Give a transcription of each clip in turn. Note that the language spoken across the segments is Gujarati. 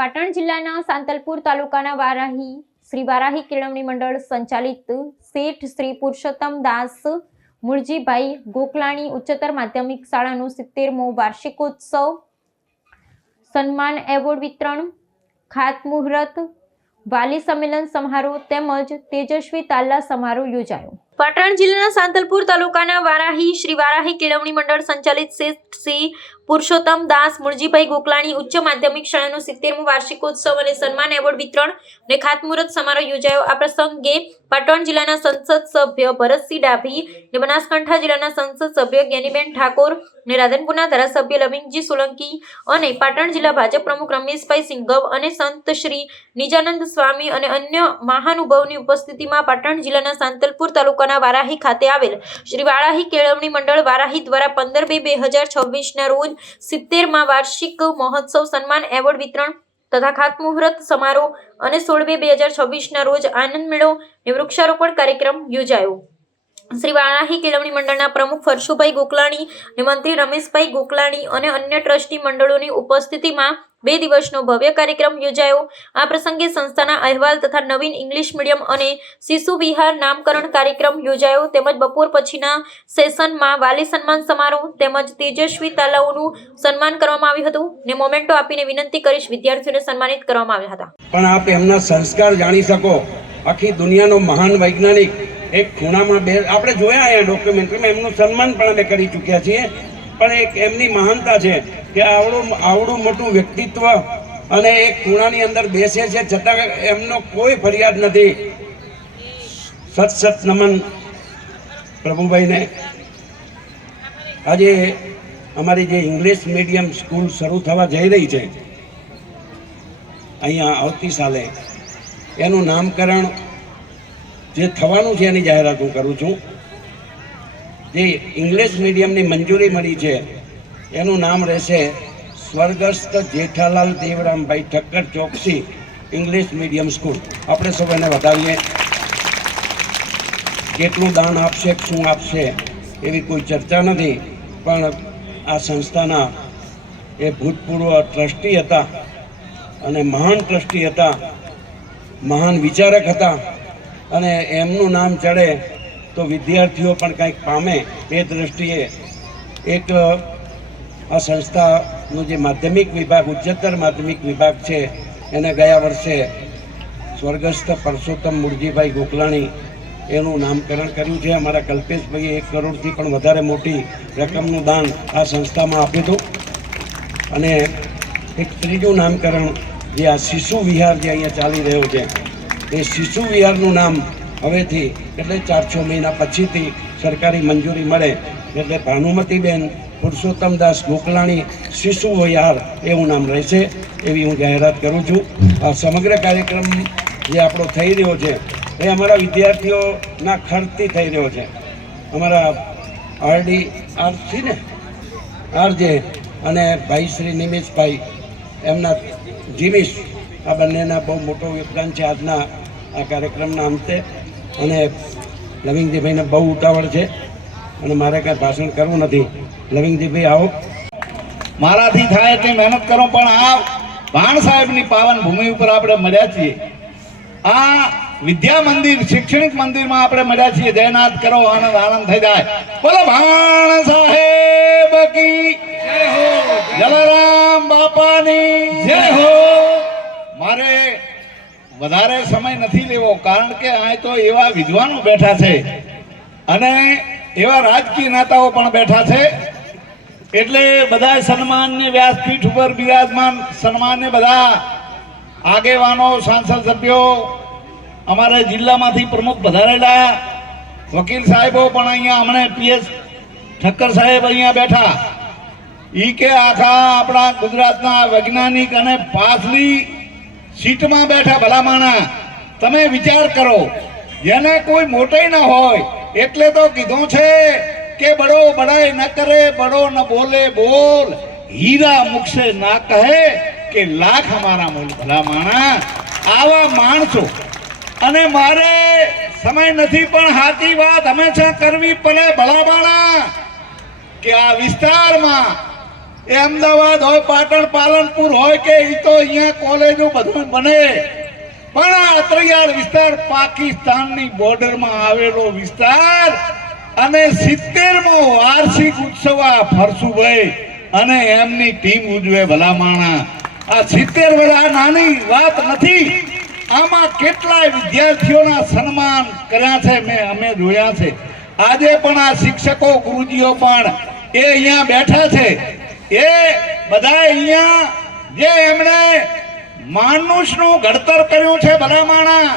પાટણ જિલ્લાના સાંતલપુર તાલુકાના વારાહી શ્રી વારાહી કેળવણી મંડળ સંચાલિત શેઠ શ્રી પુરુષોત્તમ દાસ મુળજીભાઈ ગોકલાણી ઉચ્ચતર માધ્યમિક શાળાનો 70મો વાર્ષિકોત્સવ સન્માન એવોર્ડ વિતરણ ખાતમુહૂર્ત વાલી સંમેલન સમારોહ તેમજ તેજસ્વી તાલા સમારોહ યોજાયો। પાટણ જિલ્લાના સાંતલપુર તાલુકાના વારાહી શ્રી વારાહી કેળવણી મંડળ સંચાલિત શેઠ શ્રી પુરુષોત્તમ દાસ મુળજીભાઈ ગોકલાણી ઉચ્ચ માધ્યમિક શાળાનો 70મો વાર્ષિકોત્સવ અને સન્માન એવોર્ડ વિતરણ અને ખાતમુહૂર્ત સમારોહ યોજાયો। આ પ્રસંગે પાટણ જિલ્લાના સંસદ સભ્ય ભરતસિંહ ડાભી અને બનાસકાંઠા જિલ્લાના સંસદ સભ્ય જ્ઞાનીબેન ઠાકોર અને રાધનપુરના ધારાસભ્ય લવિંગજી સોલંકી અને પાટણ જિલ્લા ભાજપ પ્રમુખ રમેશભાઈ સિંઘવ અને સંત શ્રી નિજાનંદ સ્વામી અને અન્ય મહાનુભાવોની ઉપસ્થિતિમાં પાટણ જિલ્લાના સાંતલપુર તાલુકાના વારાહી ખાતે આવેલ શ્રી વારાહી કેળવણી મંડળ વારાહી દ્વારા 15/2/2026ના રોજ 70મા વાર્ષિક મહોત્સવ સન્માન એવોર્ડ વિતરણ તથા ખાતમુહૂર્ત સમારોહ અને 16/2/2026ના રોજ આનંદ મેળો અને વૃક્ષારોપણ કાર્યક્રમ યોજાયો। શ્રી વારાહી કેળવણી મંડળના પ્રમુખ ફરશુભાઈ ગોકલાણી અને મંત્રી રમેશભાઈ ગોકલાણી અને અન્ય ટ્રસ્ટી મંડળોની ઉપસ્થિતિમાં 2 દિવસનો ભવ્ય કાર્યક્રમ યોજાયો। આ પ્રસંગે સંસ્થાના અહેવાલ તથા નવીન ઇંગ્લિશ મીડિયમ અને શિશુ વિહાર નામકરણ કાર્યક્રમ યોજાયો તેમજ બપોર પછીના સેશનમાં વાલી સન્માન સમારોહ તેમજ તેજસ્વી તાલાઓનું સન્માન કરવામાં આવ્યું હતું ને મોમેન્ટો આપીને વિનંતી કરીશ વિદ્યાર્થીઓને સન્માનિત કરવામાં આવ્યા હતા। પણ આપ એમના સંસ્કાર જાણી શકો। આખી દુનિયાનો મહાન વૈજ્ઞાનિક એક ખૂણામાં બે આપણે જોયા અહીંયા ડોક્યુમેન્ટરીમાં એમનું સન્માન પણ અમે કરી ચૂક્યા છીએ। પણ એક એમની મહાનતા છે કે આવડું મોટું વ્યક્તિત્વ અને એક ખૂણાની અંદર બેસે છે છતાં એમનો કોઈ ફરિયાદ નથી। સત નમન પ્રભુભાઈને। આજે અમારી જે ઇંગ્લિશ મીડિયમ સ્કૂલ શરૂ થવા જઈ રહી છે અહીંયા આવતી સાલે, એનું નામકરણ જે થવાનું છે એની જાહેરાત હું કરું છું। જે ઇંગ્લિશ મીડિયમની મંજૂરી મળી છે એનું નામ રહેશે સ્વર્ગસ્થ Jethalal Devrambhai Thakkar Choksi English medium school. આપણે સૌ એને વધાવીએ। કેટલું દાન આપશે શું આપશે એવી કોઈ ચર્ચા નથી, પણ આ સંસ્થાના એ ભૂતપૂર્વ ટ્રસ્ટી હતા અને મહાન ટ્રસ્ટી હતા, મહાન વિચારક હતા અને એમનું નામ ચડે તો વિદ્યાર્થીઓ પણ કંઈક પામે એ દૃષ્ટિએ એક આ સંસ્થાનું જે માધ્યમિક વિભાગ ઉચ્ચતર માધ્યમિક વિભાગ છે એને ગયા વર્ષે સ્વર્ગસ્થ પરસોત્તમ મુળજીભાઈ ગોકલાણી એનું નામકરણ કર્યું છે। અમારા કલ્પેશભાઈએ 1 કરોડથી પણ વધારે મોટી રકમનું દાન આ સંસ્થામાં આપ્યું હતું અને એક ત્રીજું નામકરણ જે આ શિશુ વિહાર જે અહીંયા ચાલી રહ્યો છે એ શિશુ વિહારનું નામ હવેથી એટલે 4-6 મહિના પછીથી સરકારી મંજૂરી મળે એટલે ભાનુમતીબેન પુરુષોત્તમદાસ ગોકલાણી શિશુ વિહાર એવું નામ રહેશે એવી હું જાહેરાત કરું છું। આ સમગ્ર કાર્યક્રમ જે આપણો થઈ રહ્યો છે એ અમારા વિદ્યાર્થીઓના ખર્ચથી થઈ રહ્યો છે। અમારા આરથી ને આરજે અને ભાઈ શ્રી નિમિષભાઈ એમના જીવીશ આ બંનેના બહુ મોટો યોગદાન છે આજના આ કાર્યક્રમના અંતે। અને લવિંગજીભાઈને બહુ ઉતાવળ છે અને મારે કાંઈ ભાષણ કરવું નથી। લવિંગજીભાઈ આવો। મારાથી થાય એટલી મહેનત કરો, પણ આ ભાણ સાહેબની પાવન ભૂમિ ઉપર આપણે મળ્યા છીએ। આ વિદ્યા મંદિર શૈક્ષણિક મંદિરમાં આપણે મળ્યા છીએ। જયનાથ કરો, આનંદ આનંદ થઈ જાય। બોલો ભાણ સાહેબ કી જય હો, જલારામ બાપાની જય હો। મારે વધારે સમય નથી લેવો, કારણ કે અહીં તો એવા વિદ્વાનો બેઠા છે અને એવા રાજકીય નેતાઓ પણ બેઠા છે, એટલે બધા સન્માનની વ્યાસપીઠ ઉપર બિરાજમાન સન્માનને બધા આગેવાનો, સાંસદ સભ્યો, અમારા જિલ્લામાંથી પ્રમુખ પધારેલા વકીલ સાહેબો પણ અહીંયા હમણાં PS ઠક્કર સાહેબ અહીંયા બેઠા, ઈ કે આખા આપણા ગુજરાતના વૈજ્ઞાનિક અને પાછલી સીટમાં બેઠા ભલામાણા। તમે વિચાર કરો, જેને કોઈ મોટાઈ ન હોય એટલે તો કીધું છે કે બડો બડાઈ ન કરે, બડો ન બોલે બોલ, હીરા મુખ સે ના કહે કે લાખ હમારા મૂલ। ભલામાણા આવા માણસો, અને મારે સમય નથી પણ સાચી વાત હંમેશા કરવી પડે ભલામાણા કે આ વિસ્તારમાં એ અમદાવાદ હોય, પાટણ, પાલનપુર હોય કે એ તો અહીંયા કોલેજો બધું બને, પણ આ અત્રિયાળ વિસ્તાર પાકિસ્તાનની બોર્ડરમાં આવેલો વિસ્તાર અને 70મો વાર્ષિક ઉત્સવ આ ફરસુભાઈ અને એમની ટીમ ઉજવે. ભલા માણા, આ 70 વર્ષ નાની વાત નથી. આમાં કેટલાય વિદ્યાર્થીઓના સન્માન કર્યા છે, અમે જોયા છે. આજે પણ આ શિક્ષકો ગુરુજીઓ પણ એ અહીંયા બેઠા છે. એ બધા અહીંયા જે એમણે માનુષનું ઘડતર કર્યું છે ભલા માણા,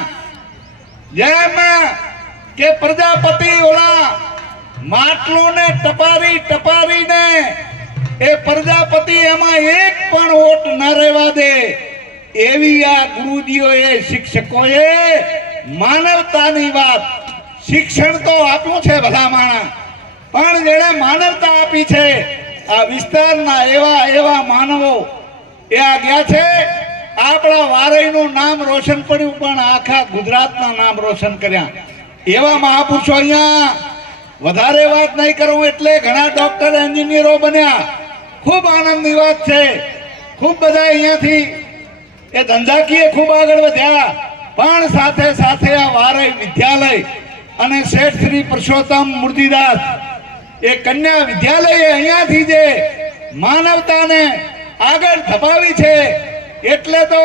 જેમ કે પ્રજાપતિ ઓલા માટલોને ટપારીને એ પ્રજાપતિ એમાં એક પણ ઓટ ન રહેવા દે, એવી આ ગુરુજીઓએ શિક્ષકોએ માનવતાની વાત, શિક્ષણ તો આપ્યું છે ભલા માણા, પણ જેણે માનવતા આપી છે આ વિસ્તારના એવા માનવો એ આ ગયા છે. આપણા વારઈનું નામ રોશન કર્યું, પણ આખા ગુજરાતના નામ રોશન કર્યા. એવા મહાપુરુષો અહીંયા વધારે વાત નહીં કરું, એટલે ઘણા ડોક્ટર, એન્જિનિયરો બન્યા. ખૂબ આનંદની વાત છે. ખૂબ બધા અહીંયાથી એ ધંધાકીય ખૂબ આગળ વધ્યા, પણ સાથે સાથે આ વારઈ વિદ્યાલય અને શેઠ શ્રી પુરુષોત્તમ મૂર્તિદાસ એ કન્યા વિદ્યાલય અહીંયાથી જે માનવતાને આગળ ધપાવી છે, એટલે તો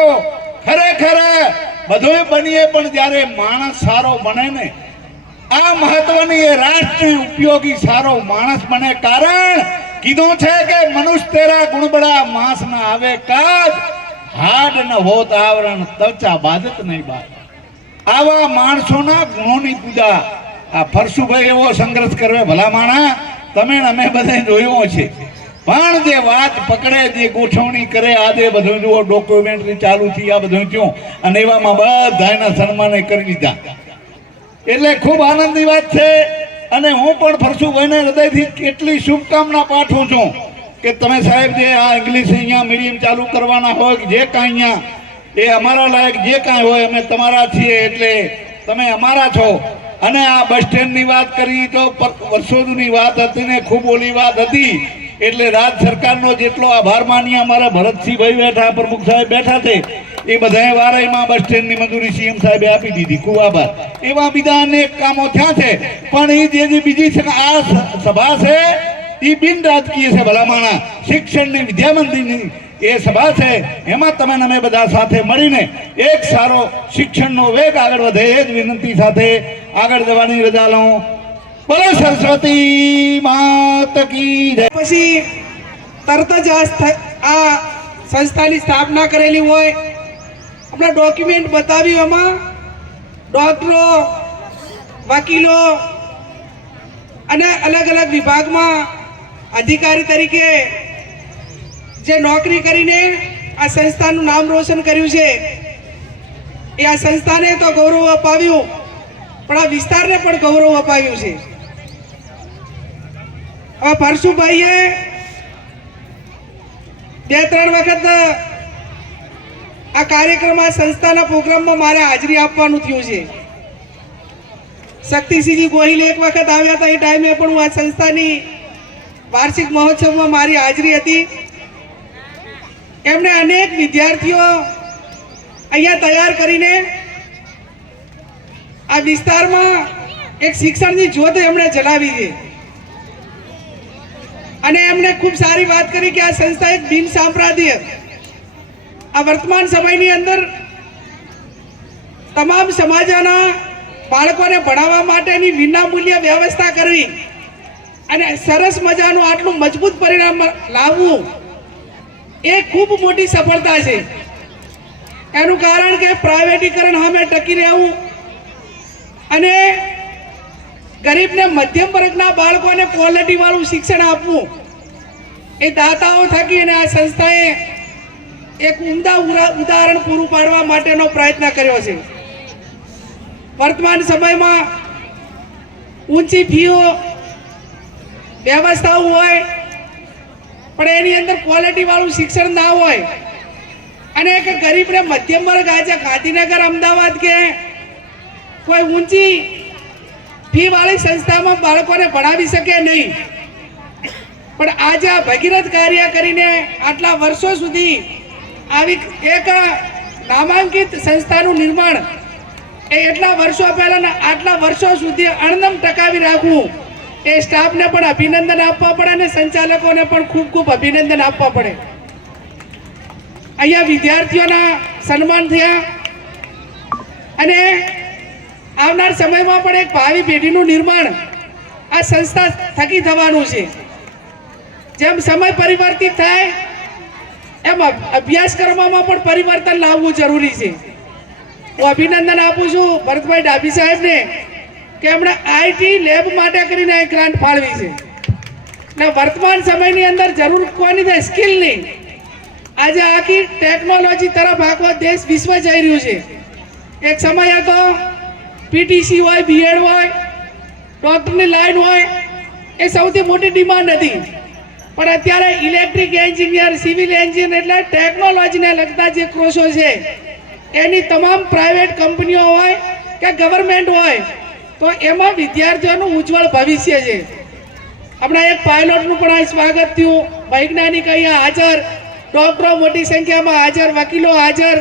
ખરેખર બધું બનીએ, પણ જ્યારે માણસ સારો બને ને, આ મહત્વની એ રાષ્ટ્ર ઉપયોગી સારો માણસ બને. કારણ કીધું છે કે મનુષ્ય તેરા ગુણ બડા, માંસ ના આવે કાજ, હાડ ન હોત આવરણ, ત્વચા બાદત નહીં બાદ. આવા માણસોના ગુણોની પૂજા આ ફરસુભાઈ એવો સંઘર્ષ કરવે ભલા માણા, તમે અમે બધા જોયું છે. પણ જે વાત પકડે, જે ગોઠવણી કરે, આજે બધું જુઓ ડોક્યુમેન્ટરી ચાલુ થઈ, આ બધું થયું, અને એવામાં બધાના સન્માને કરી દીધા. એટલે ખૂબ આનંદની વાત છે. અને હું પણ ફરસુભાઈને હૃદયથી કેટલી શુભકામના પાઠવું છું કે તમે સાહેબ જે આ ઇંગ્લિશ અહીંયા મીડિયમ ચાલુ કરવાના હોય, જે કાંઈ અહીંયા એ અમારા લાયક જે કાંઈ હોય, અમે તમારા છીએ, એટલે તમે અમારા છો. અને આ બસ સ્ટેન્ડની વાત કરી તો વર્ષો જૂની વાત હતી ને ખૂબ ઓલી વાત હતી, એટલે રાજ્ય સરકારનો જેટલો આભાર માનીએ. અમારા ભરતસિંહભાઈ બેઠા, પ્રમુખ સાહેબ બેઠા છે, એ બધાએ વારાઈમાં બસ સ્ટેન્ડની મંજૂરી સીએમ સાહેબે આપી દીધી, ખૂબ આભાર. એવા બીજા અનેક કામો થયા છે, પણ એ જે બીજી આ સભા છે એ બિન રાજકીય છે ભલા માણા. શિક્ષણની વિદ્યામંદિરની એ સભા છે, એમાં તમે અમે બધા સાથે મળીને એક સારો શિક્ષણનો વેગ આગળ વધે એ જ વિનંતી સાથે આગળ જવાની રજા લઉં. બોલો સરસ્વતી માત કી જય. પછી તરત જ આ સંસ્થાની સ્થાપના કરેલી હોય, આપણા ડોક્યુમેન્ટ બતાવ્યું, એમાં ડોક્ટરો, વકીલો અને અલગ અલગ વિભાગમાં અધિકારી તરીકે જે નોકરી કરીને આ સંસ્થાનું નામ રોશન કર્યું છે, એ આ સંસ્થાને તો ગૌરવ અપાવ્યું, પણ આ વિસ્તારને પણ ગૌરવ અપાવ્યું છે. હવે ફરસુભાઈએ 2-3 વખત આ કાર્યક્રમમાં, સંસ્થાના પ્રોગ્રામમાં મારે હાજરી આપવાનું થયું છે. શક્તિસિંહજી ગોહિલ એક વખત આવ્યા હતા, એ ટાઈમે પણ હું આ સંસ્થાની વાર્ષિક મહોત્સવમાં મારી હાજરી હતી. એમણે અનેક વિદ્યાર્થીઓ અહીંયા તૈયાર કરીને આ વિસ્તારમાં એક શિક્ષણની જ્યોત એમણે જલાવી છે. અને એમણે ખૂબ સારી વાત કરી કે આ સંસ્થા એક બિન સાંપ્રદાયિક, આ વર્તમાન સમયની અંદર તમામ સમાજના બાળકોને ભણાવવા માટેની વિનામૂલ્ય વ્યવસ્થા કરવી અને સરસ મજાનું આટલું મજબૂત પરિણામ લાવવું એ ખૂબ મોટી સફળતા છે. એનું કારણ કે પ્રાઇવેટીકરણ સામે ટકી રહેવું અને ગરીબને મધ્યમ વર્ગના બાળકોને ક્વોલિટી વાળું શિક્ષણ આપવું, એ દાતાઓ થકી અને આ સંસ્થાએ એક ઉમદા ઉદાહરણ પૂરું પાડવા માટેનો પ્રયત્ન કર્યો છે. વર્તમાન સમયમાં ઊંચી ફીઓ વ્યવસ્થાઓ હોય, પણ એની અંદર ક્વોલિટી વાળું શિક્ષણ ના હોય, અને એક ગરીબને મધ્યમ વર્ગ આજે ગાંધીનગર, અમદાવાદ કે કોઈ ઊંચી ફી વાળી સંસ્થામાં બાળકોને ભણાવી શકે નહીં. પણ આજે આ ભગીરથ કાર્ય કરીને આટલા વર્ષો સુધી આવી એક નામાંકિત સંસ્થાનું નિર્માણ એ એટલા વર્ષો પહેલા આટલા વર્ષો સુધી અણનમ ટકાવી રાખવું એ સ્ટાફને પણ અભિનંદન આપવા પડે અને સંચાલકોને પણ ખૂબ ખૂબ અભિનંદન આપવા પડે. અહીંયા વિદ્યાર્થીઓના સન્માન થયા અને આવનાર સમયમાં પણ એક ભાવિ પેઢીનું નિર્માણ આ સંસ્થા થકી થવાનું છે. જેમ સમય પરિવર્તિત થાય એમ અભ્યાસક્રમમાં પણ પરિવર્તન લાવવું જરૂરી છે. હું અભિનંદન આપું છું ભરતભાઈ ડાભી સાહેબને કે એમણે આઈટી લેબ માટે કરીને એક ગ્રાન્ટ ફાળવી છે ને વર્તમાન સમયની અંદર જરૂર કોની છે? સ્કિલની. આજે આખી ટેકનોલોજી તરફ આખો દેશ વિશ્વ જઈ રહ્યું છે. એક સમય હતો પીટીસી હોય, બીએડ હોય, ડોક્ટરની લાઈન હોય એ સૌથી મોટી ડિમાન્ડ હતી. પણ અત્યારે ઇલેક્ટ્રિક એન્જિનિયર, સિવિલ એન્જિનિયર એટલે ટેકનોલોજીને લગતા જે કોર્સો છે એની તમામ પ્રાઇવેટ કંપનીઓ હોય કે ગવર્મેન્ટ હોય તો એમાં વિદ્યાર્થીઓનું ઉજ્જવળ ભવિષ્ય છે. હમણાં એક પાયલોટનું પણ અહીં સ્વાગત થયું, વૈજ્ઞાનિક અહીંયા હાજર, ડોક્ટરો મોટી સંખ્યામાં હાજર, વકીલો હાજર.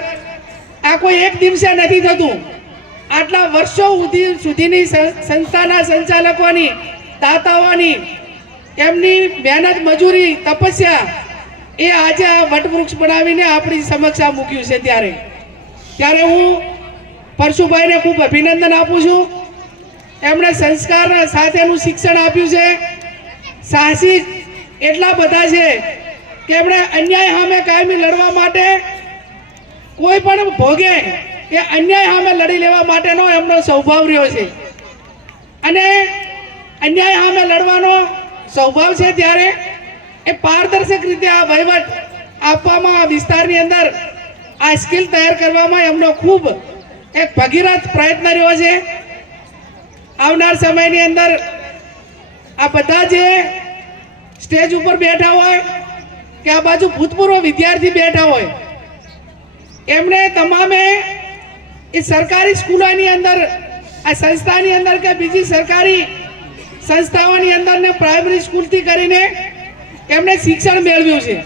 આ કોઈ એક દિવસે નથી થતું. આટલા વર્ષો સુધીની સંસ્થાના સંચાલકોની, દાતાઓની એમની મહેનત, મજૂરી, તપસ્યા એ આજે આ વટવૃક્ષ બનાવીને આપણી સમક્ષ આ મૂક્યું છે. ત્યારે હું પરશુભાઈને ખૂબ અભિનંદન આપું છું. એમણે સંસ્કાર સાથેનું શિક્ષણ આપ્યું છે. સાહસિક એટલા બધા છે કે એમણે અન્યાય સામે કાયમી લડવા માટે કોઈ પણ ભોગે એ અન્યાય સામે લડી લેવા માટેનો એમનો સ્વભાવ રહ્યો છે. અને અન્યાય સામે લડવાનો સ્વભાવ છે ત્યારે એ પારદર્શક રીતે આ વહીવટ આપવામાં, આ વિસ્તારની અંદર આ સ્કિલ તૈયાર કરવામાં એમનો ખૂબ એક ભગીરથ પ્રયત્ન રહ્યો છે. આવનાર સમયની અંદર આ બધા જે સ્ટેજ ઉપર બેઠા હોય કે આ બાજુ ભૂતપૂર્વ વિદ્યાર્થી બેઠા હોય એમણે તમામે એ સરકારી સ્કૂલોની અંદર, આ સંસ્થાની અંદર કે બીજી સરકારી સંસ્થાઓની અંદર ને પ્રાઇમરી સ્કૂલથી કરીને એમણે શિક્ષણ મેળવ્યું છે.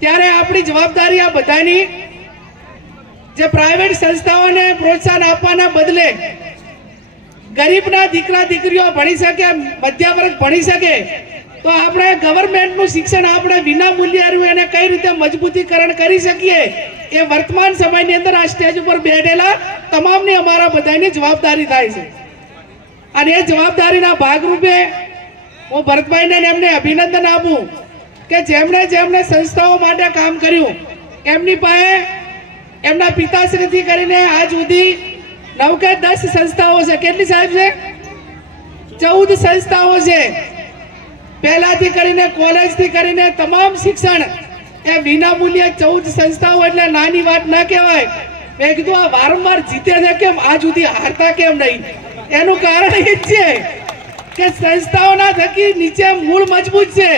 ત્યારે આપણી જવાબદારી આ બધાની જે પ્રાઇવેટ સંસ્થાઓને પ્રોત્સાહન આપવાના બદલે ગરીબના દીકરા દીકરીઓ ભણી શકે, મધ્ય વર્ગ ભણી શકે તો આપણે ગવર્મેન્ટનું શિક્ષણ આપણે વિના મૂલ્યે એને કઈ રીતે મજબૂતીકરણ કરી શકીએ એ વર્તમાન સમયની અંદર આ સ્ટેજ ઉપર બેઠેલા તમામની અમારા બધાની જવાબદારી થાય છે. અને એ જવાબદારીના ભાગરૂપે હું ભરતભાઈને એમને અભિનંદન આપું કે જેમણે સંસ્થાઓ માટે કામ કર્યું એમની પાસે એમના પિતાશ્રીથી કરીને આજ સુધી 9 કે 10 સંસ્થાઓ છે. કેટલી સાહેબ છે? 14 સંસ્થાઓ છે. પહેલાથી કરીને કોલેજથી કરીને તમામ શિક્ષણ એ વિના મૂલ્યે 14 સંસ્થાઓ એટલે નાની વાત ના કહેવાય. મેં કીધું આ વારંવાર જીતે છે કેમ, આજ સુધી હારતા કેમ નહીં? એનું કારણ એ જ છે કે સંસ્થાઓના થકી નીચે મૂળ મજબૂત છે.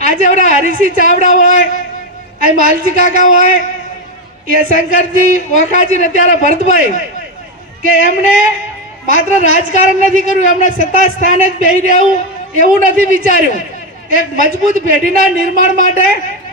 આજે ઓલા હરીસિંહ ચાવડા હોય, આ માલજી કાકા હોય, એ શંકરજી વખાજી ને ત્યારે ભરતભાઈ કે એમણે માત્ર રાજકારણ નથી કર્યું, એમણે સત્તા સ્થાને જ બેસી રહેવું એવું નથી વિચાર્યું. એક મજબૂત પેઢીના નિર્માણ માટે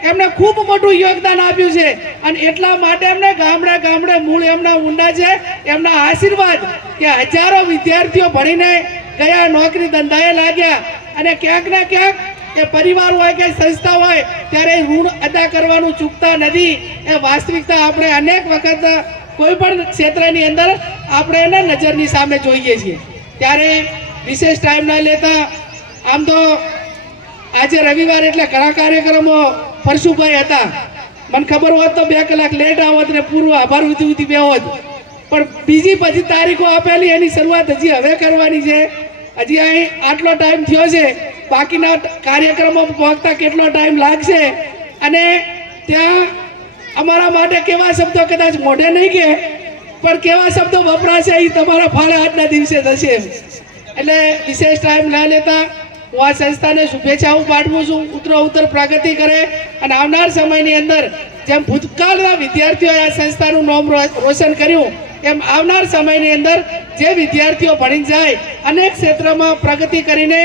એમણે ખૂબ મોટું યોગદાન આપ્યું છે. અને એટલા માટે એમને ગામડે ગામડે મૂળ એમના ઊંડા છે. એમના આશીર્વાદ કે હજારો વિદ્યાર્થીઓ ભણીને ગયા, નોકરી ધંધાએ લાગ્યા અને ક્યાંક ને ક્યાંક એ પરિવાર હોય કે સંસ્થા હોય ત્યારે ઋણ અદા કરવાનું ચૂકતા નથી. એ વાસ્તવિકતા આપણે અનેક વખત કોઈ પણ ક્ષેત્રની અંદર આપણે એના નજરની સામે જોઈએ છીએ. ત્યારે વિશેષ ટાઈમ ના લેતા, આમ તો આજે રવિવાર એટલે ઘણા કાર્યક્રમો પરશુભાઈ હતા. મને ખબર હોત તો 2 કલાક લેટ આવત ને પૂર્વ આભાર ઉધી બે હોત. પણ બીજી પછી તારીખો આપેલી એની શરૂઆત હજી હવે કરવાની છે. હજી અહીં આટલો ટાઈમ થયો છે, બાકીના કાર્યક્રમો પહોંચતા કેટલો ટાઈમ લાગશે અને ત્યાં અમારા માટે કેવા શબ્દો કદાચ મોઢે નહીં કે પણ કેવા શબ્દો વપરાશે એ તમારા ફાળે આજના દિવસે થશે. એટલે વિશેષ ટાઈમ ના લેતા હું આ સંસ્થાને શુભેચ્છાઓ પાઠવું છું. ઉત્તરોત્તર પ્રગતિ કરે અને આવનાર સમયની અંદર જેમ ભૂતકાળના વિદ્યાર્થીઓએ આ સંસ્થાનું નામ રોશન કર્યું એમ આવનાર સમયની અંદર જે વિદ્યાર્થીઓ ભણી જાય અનેક ક્ષેત્રમાં પ્રગતિ કરીને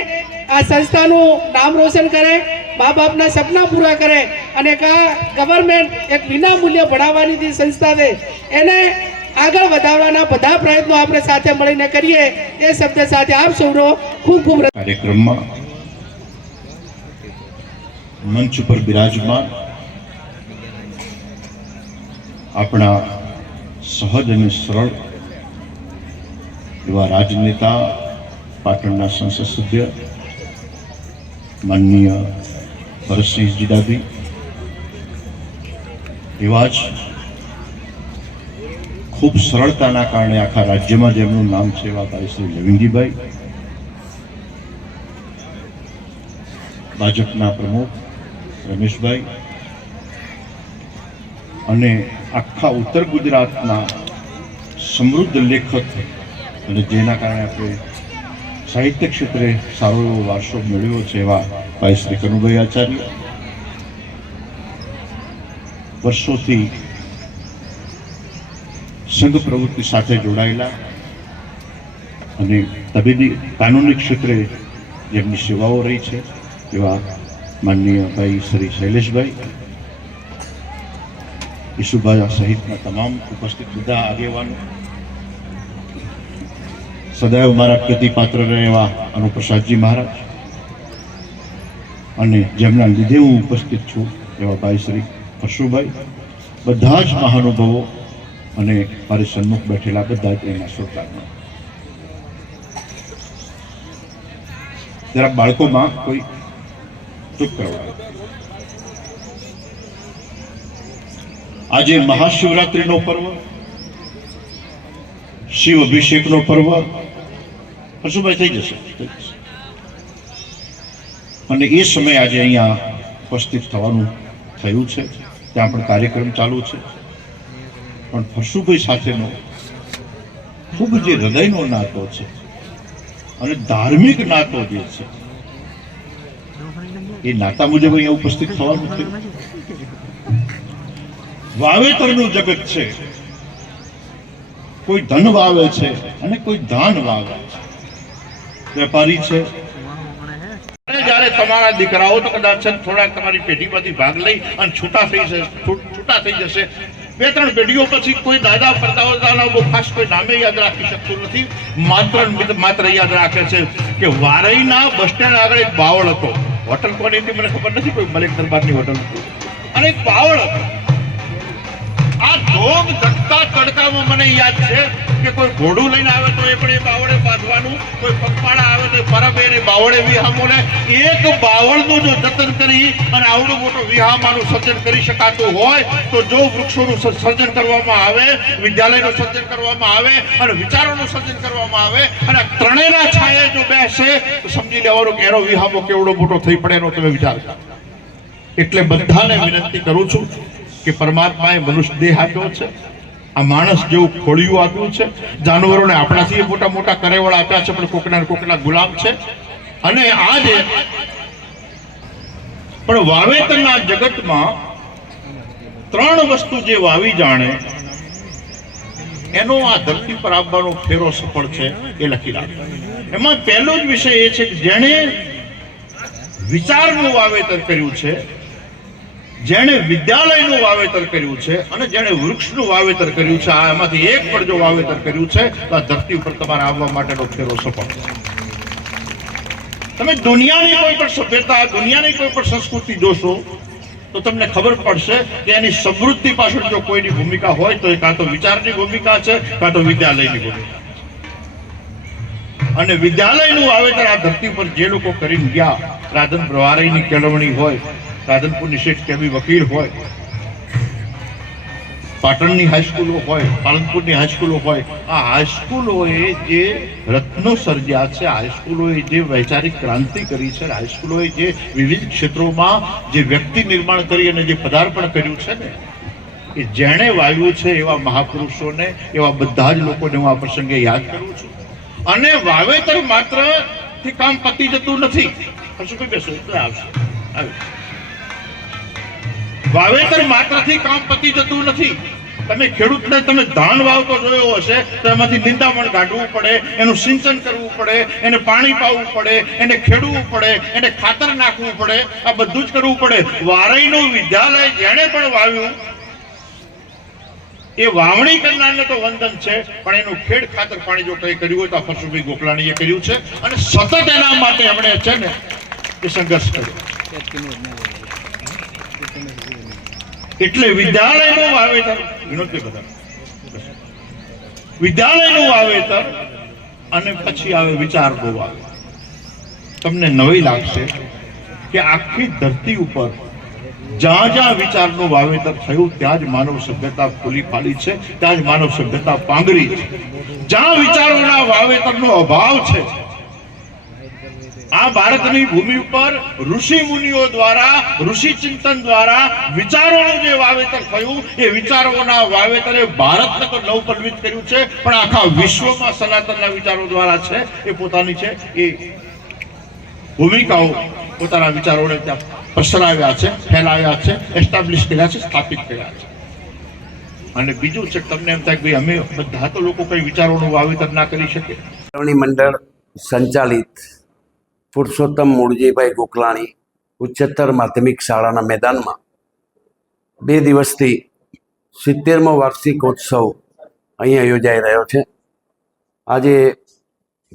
આ સંસ્થાનું નામ રોશન કરે, મા બાપના સપના પૂરા કરે અને ગવર્મેન્ટ એક વિનામૂલ્ય ભણાવવાની જે સંસ્થા છે એને આગળ વધારવાના બધા પ્રયત્નો આપણે સાથે મળીને કરીએ એ શબ્દ સાથે આપ સૌનો ખૂબ ખૂબ કાર્યક્રમમાં મંચ ઉપર બિરાજમાન આપણા સહજ અને સરળ એવા રાજનેતા, પાટણના સંસદ સભ્ય માનનીય ભરતસિંહજી ડાભી, એવા જ ખૂબ સરળતાના કારણે આખા રાજ્યમાં જેમનું નામ છે એવા ભાઈ શ્રી લવિંગીભાઈ, ભાજપના પ્રમુખ રમેશભાઈ અને આખા ઉત્તર ગુજરાતના સમૃદ્ધ લેખક અને જેના કારણે આપણે સાહિત્ય ક્ષેત્રે સારો એવો વારસો મેળવ્યો છે એવા ભાઈ શ્રી કનુભાઈ આચાર્ય, વર્ષોથી સંઘ પ્રવૃત્તિ સાથે જોડાયેલા અને તબીબી કાનૂની ક્ષેત્રે જેમની સેવાઓ રહી છે એવા માનનીય ભાઈ શ્રી શૈલેષભાઈ, ઈશુભાઈ સહિતના તમામ ઉપસ્થિત બધા આગેવાનો, સદૈવ મારા પ્રતિપાત્ર રહે એવા અનુપ્રસાદજી મહારાજ અને જેમના લીધે હું ઉપસ્થિત છું એવા ભાઈ શ્રી હર્ષુભાઈ, બધા જ મહાનુભાવો અને મારી સન્મુખ બેઠેલા બધા જ એના શ્રોતાગણ. જરા બાળકોમાં કોઈ ચૂપ કરવાય. આજે મહાશિવરાત્રિનો પર્વ, શિવ અભિષેકનો પર્વ, હર્ષુભાઈ થઈ જશે અને એ સમયે આજે અહીંયા ઉપસ્થિત થવાનું થયું છે. ત્યાં પણ કાર્યક્રમ ચાલુ છે, પણ હર્ષુભાઈ સાથેનો ખૂબ જે હૃદયનો નાતો છે અને ધાર્મિક નાતો જે છે એ નાતા મુજબ અહીંયા ઉપસ્થિત થવાનું થયું. વાવેતરનું જગત છે, કોઈ ધન વાવે છે અને કોઈ ધાન વાવે છે, વેપારી છે. જ્યારે તમારા દીકરાઓ તો કદાચ થોડાક તમારી પેઢીમાંથી ભાગ લઈ અને છૂટા થઈ જશે, 2-3 પેઢીઓ પછી કોઈ દાદા પરદાદાના બહુ ખાસ કોઈ નામે યાદ રાખી શકતું નથી. માત્ર યાદ રાખે છે કે વારઈના બસ સ્ટેન્ડ આગળ એક બાવળ હતો. હોટલ કોની હતી મને ખબર નથી, કોઈ મલિક દરબારની હોટલ હતી અને એક બાવળ હતો. આ ધોમ ધકતા તડકામાં મને યાદ છે કે કોઈ ઘોડું લઈને આવે તો એ પણ એ બાવળે બાંધવાનું, કોઈ પગપાળા આવે તો પરબે એને બાવળે વિહામોને એક બાવળનું જો જતન કરી અને આવડું મોટું વિહામાનું સર્જન કરી શકાતું હોય તો જો વૃક્ષોનું સર્જન કરવામાં આવે, વિદ્યાલયનું સર્જન કરવામાં આવે અને વિચારોનું સર્જન કરવામાં આવે અને ત્રણેયના છાયે જો બેસે તો સમજી લેવાનું કે એનો વિહામો કેવડો મોટો થઈ પડે એનો તમે વિચાર કરો. એટલે બધાને વિનંતી કરું છું કે પરમાત્માએ મનુષ્ય દેહ આપ્યો છે, આ માણસ જેવું ખોળિયું આપ્યું છે, જાનવરોને આપણાથી મોટા મોટા કરેવડા આપ્યા છે પણ કોકના ગુલામ છે. અને આજે પણ વાવેતરના જગતમાં 3 વસ્તુ જે વાવી જાણે એનો આ ધરતી પર આવવાનો ફેરો સફળ છે એ લખી રાખે. એમાં પહેલો જ વિષય એ છે કે જેણે વિચારનું વાવેતર કર્યું છે, જેણે વિદ્યાલયનું વાવેતર કર્યું છે અને જેણે વૃક્ષનું વાવેતર કર્યું છે, આ એમાંથી એક પણ જો વાવેતર કર્યું છે તો આ ધરતી ઉપર તમારે આવવા માટેનો ફેરો સફળ છે. તમે દુનિયાની કોઈ પણ સભ્યતા, દુનિયાની કોઈ પણ સંસ્કૃતિ જોશો તો તમને ખબર પડશે કે એની સમૃદ્ધિ પાછળ જો કોઈની ભૂમિકા હોય તો એ કાં તો વિચારની ભૂમિકા છે, કાં તો વિદ્યાલયની ભૂમિકા છે. અને વિદ્યાલયનું વાવેતર આ ધરતી પર જે લોકો કરીને ગયા, રાધન પ્રવારીની કેળવણી હોય, રાધનપુરની શેઠ કેબી વકીલ હોય, પાટણની હાઈસ્કૂલો હોય, પાલનપુરની હાઈસ્કૂલો હોય, આ હાઈસ્કૂલોએ જે રત્નો સર્જ્યા છે, હાઈસ્કૂલોએ જે વૈચારિક ક્રાંતિ કરી છે, હાઈસ્કૂલોએ જે વિવિધ ક્ષેત્રોમાં જે વ્યક્તિ નિર્માણ કરી અને જે પદાર્પણ કર્યું છે ને, એ જેણે વાવ્યું છે એવા મહાપુરુષોને, એવા બધા જ લોકોને હું આ પ્રસંગે યાદ કરું છું. અને વાવેતર માત્ર થી કામ પતી જતું નથી. શું કઈ બેસો એટલે આવશે આવે વાવેતર માત્રથી કામ પતી જતું નથી. તમે ખેડૂતને તમે ધાન વાવતો જોયો હશે તો એમાંથી નિંદામણ કાઢવું પડે, એનું સિંચન કરવું પડે, એને પાણી પાવું પડે, એને ખેડવું પડે, એને ખાતર નાખવું પડે, આ બધું જ કરવું પડે. વારઈનું વિદ્યાલય જેણે પણ વાવ્યું એ વાવણી કરનારને તો વંદન છે, પણ એનું ખેડ ખાતર પાણી જો કંઈ કર્યું હોય તો આ પરશુભાઈ ગોકલાણીએ કર્યું છે અને સતત એના માટે એમણે છે ને એ સંઘર્ષ કર્યો. એટલે વિદ્યાલયનું વાવેતર વિનોદભાઈ બધા વિદ્યાલયનું વાવેતર અને પછી આવે વિચારનું વાવેતર. તમને નવી લાગશે કે આખી ધરતી ઉપર જ્યાં જ્યાં વિચારનું વાવેતર થયું ત્યાં જ માનવ સભ્યતા ખુલી ફાલી છે, ત્યાં જ માનવ સભ્યતા પાંગરી છે. જ્યાં વિચારોના વાવેતરનો અભાવ છે, આ ભારતની ભૂમિ ઉપર ઋષિ મુનિઓ દ્વારા, ઋષિ ચિંતન દ્વારા વિચારોનું જે વાવેતર થયું એ વિચારોના વાવેતરે ભારતને તો નવપલ્લવિત કર્યું છે, પણ આખા વિશ્વમાં સનાતનના વિચારો દ્વારા છે એ પોતાની છે એ ભૂમિકાઓ પોતાના વિચારોને ત્યાં પસરાવ્યા છે, ફેલાવ્યા છે, એસ્ટાબ્લિશ કર્યા છે, સ્થાપિત કર્યા છે. અને બીજું છે કે તમને એમ થાય કે ભાઈ અમે બધા તો લોકો કઈ વિચારોનું વાવેતર ના કરી શકે. કેળવણી મંડળ સંચાલિત પુરુષોત્તમ મૂળજીભાઈ ગોકલાણી ઉચ્ચતર માધ્યમિક શાળાના મેદાનમાં 2 દિવસથી 70મો વાર્ષિકોત્સવ અહીંયા યોજાઈ રહ્યો છે. આજે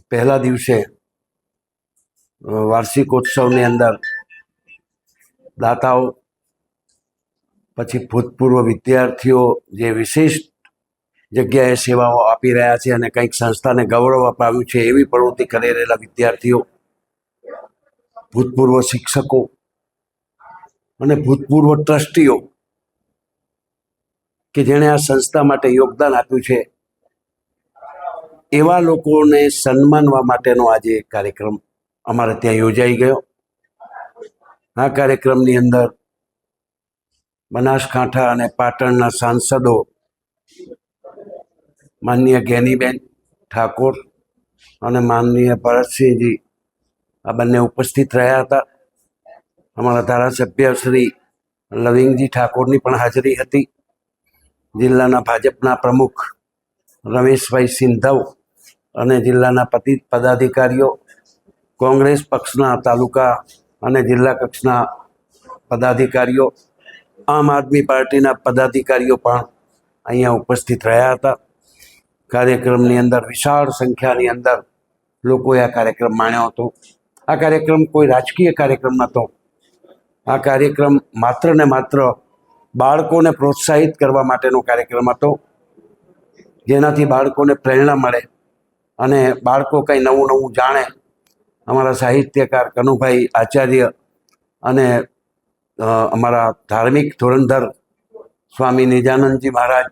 પહેલા દિવસે વાર્ષિકોત્સવની અંદર દાતાઓ, પછી ભૂતપૂર્વ વિદ્યાર્થીઓ જે વિશિષ્ટ જગ્યાએ સેવાઓ આપી રહ્યા છે અને કંઈક સંસ્થાને ગૌરવ અપાવ્યું છે એવી પ્રવૃત્તિ કરી રહેલા વિદ્યાર્થીઓ, ભૂતપૂર્વ શિક્ષકો અને ભૂતપૂર્વ ટ્રસ્ટીઓ કે જેણે આ સંસ્થા માટે યોગદાન આપ્યું છે એવા લોકોને સન્માનવા માટેનો આજે કાર્યક્રમ અમારે ત્યાં યોજાઈ ગયો. આ કાર્યક્રમની અંદર બનાસકાંઠા અને પાટણના સાંસદો માનનીય જ્ઞાનીબેન ઠાકોર અને માનનીય ભરતસિંહજી આ બંને ઉપસ્થિત રહ્યા હતા. અમારા ધારાસભ્ય શ્રી લવિંગજી ઠાકોરની પણ હાજરી હતી. જિલ્લાના ભાજપના પ્રમુખ રમેશભાઈ સિંધવ અને જિલ્લાના પદાધિકારીઓ, કોંગ્રેસ પક્ષના તાલુકા અને જિલ્લા કક્ષના પદાધિકારીઓ, આમ આદમી પાર્ટીના પદાધિકારીઓ પણ અહીંયા ઉપસ્થિત રહ્યા હતા. કાર્યક્રમની અંદર વિશાળ સંખ્યાની અંદર લોકોએ આ કાર્યક્રમ માણ્યો હતો. આ કાર્યક્રમ કોઈ રાજકીય કાર્યક્રમ નહોતો. આ કાર્યક્રમ માત્ર ને માત્ર બાળકોને પ્રોત્સાહિત કરવા માટેનો કાર્યક્રમ હતો, જેનાથી બાળકોને પ્રેરણા મળે અને બાળકો કંઈ નવું નવું જાણે. અમારા સાહિત્યકાર કનુભાઈ આચાર્ય અને અમારા ધાર્મિક ધોરણધર સ્વામી નિજાનંદજી મહારાજ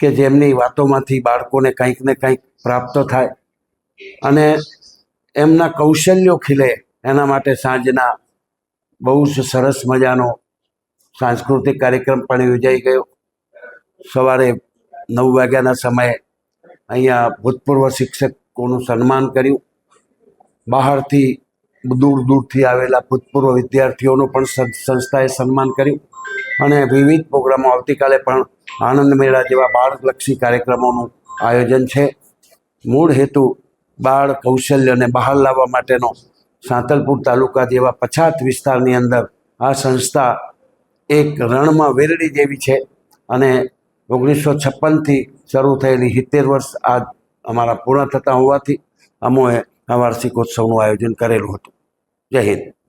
કે જેમની વાતોમાંથી બાળકોને કંઈક ને કંઈક પ્રાપ્ત થાય અને એમના કૌશલ્યો ખીલે એના માટે સાંજના બહુ જ સરસ મજાનો સાંસ્કૃતિક કાર્યક્રમ પણ યોજાઈ ગયો. સવારે 9 વાગ્યાના સમયે અહીંયા ભૂતપૂર્વ શિક્ષકોનું સન્માન કર્યું. બહારથી દૂર દૂરથી આવેલા ભૂતપૂર્વ વિદ્યાર્થીઓનું પણ સંસ્થાએ સન્માન કર્યું અને વિવિધ પ્રોગ્રામો આવતીકાલે પણ આનંદ મેળા જેવા બાળલક્ષી કાર્યક્રમોનું આયોજન છે. મૂળ હેતુ બાળ કૌશલ્યને બહાર લાવવા માટેનો. સાંતલપુર તાલુકા જેવા પછાત વિસ્તારની અંદર આ સંસ્થા એક રણમાં વેરડી જેવી છે અને 1956થી શરૂ થયેલી 70 વર્ષ આ અમારા પૂર્ણ થતા હોવાથી અમોએ આ વાર્ષિકોત્સવનું આયોજન કરેલું હતું. જય હિન્દ.